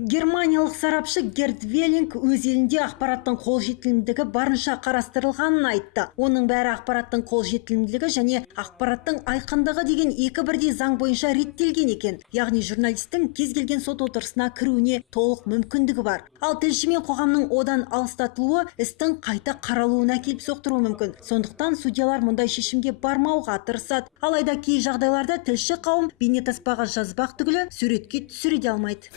Германиялық сарапшы Герт Веллинг өз елінде ақпараттың қолжетімділігі барынша қарастырылғанын айтты. Оның бәрі ақпараттың қолжетімділігі және ақпараттың айқындығы деген екі бірдей заң бойынша реттелген екен. Яғни журналистің кез келген сот отырысына кіруіне толық мүмкіндігі бар. Ал тілші мен қоғамның одан алыстатылуы істің қайта қаралуына келіп соқтыруы мүмкін. Сондықтан судьялар мұндай шешімге бармауға тырысады. Алайда кей жағдайларда тілші қауым бейнетаспаға жазбақ түгілі суретке түсіре де алмайды.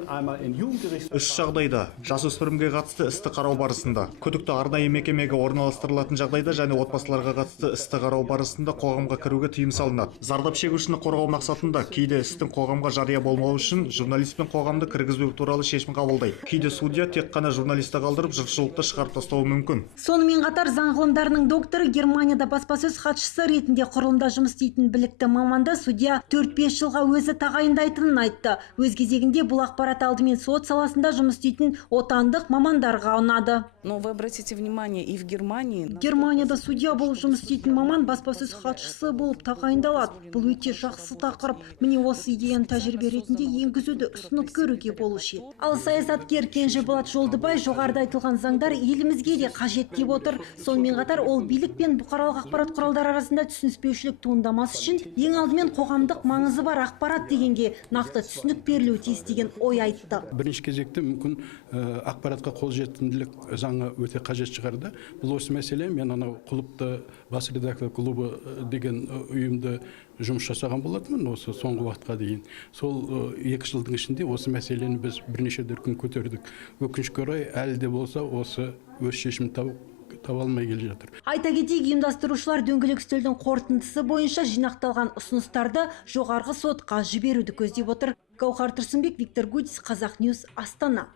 Үш жағдайда жасөспірімге қатысты істі қарау барысында, күдікті арнайы мекемеге орналастырылатын жағдайда және отбасыларға қатысты істі қарау барысында қоғамға кіруге тыйым салынады. Зардап шегушіні қорғау мақсатында кейде істің қоғамға жария болмауы үшін журналист пен қоғамды кіргізбеу туралы шешім қабылдайды. Кейде судья тек қана журналисті қалдырып жұртшылықты шығарып тастауы мүмкін. Сонымен қатар заң ғылымдарының докторы, Германияда баспасөз хатшысы ретінде құрылымда жұмыс істейтін білікті маманды судья 4-5 жылға өзі тағайындайтынын айтты. Өз кезегінде бұл ақпарат алдымен сот саласында жұмыс істейтін отандық мамандарға ұнады. Но вы обратите внимание, и в Германии... Германияда судья болып жұмыс істейтін маман баспасөз хатшысы болып тағайындалады. Бұл өте жақсы тақырып. Міне осы идеяны тәжірибе ретінде енгізуді ұсынып көруге болушы еді. Ал саясаткер Кенжеболат Жолдыбай жоғарыда айтылған заңдар елімізге де қажет деп отыр. Сонымен қатар ол билік пен бұқаралық ақпарат құралдары арасында түсініспеушілік туындамас үшін ең алдымен қоғамдық маңызы бар ақпарат дегенге нақты түсінік берілуі тиіс деген ой айтты. Бірінші кезекте мүмкін ақпаратқа қолжетімділік заңы өте қажет шығарды. Бұл осы мәселе, мен анау клубты, бас редактор клубы деген ұйымды жұмыс жасаған болатынмын осы соңғы уақытқа дейін. Сол 2 жылдың ішінде осы мәселені біз бірнеше дүркін көтердік. Өкінішке орай әлі де болса осы өз шешімін таба алмай келе жатыр. Айта кетейік, ұйымдастырушылар дөңгелек үстелдің қорытындысы бойынша жинақталған ұсыныстарды жоғарғы сотқа жіберуді көздеп отыр. Гаухар Тұрсынбек, Виктор Гудис, Қазақ Ньюс, Астана.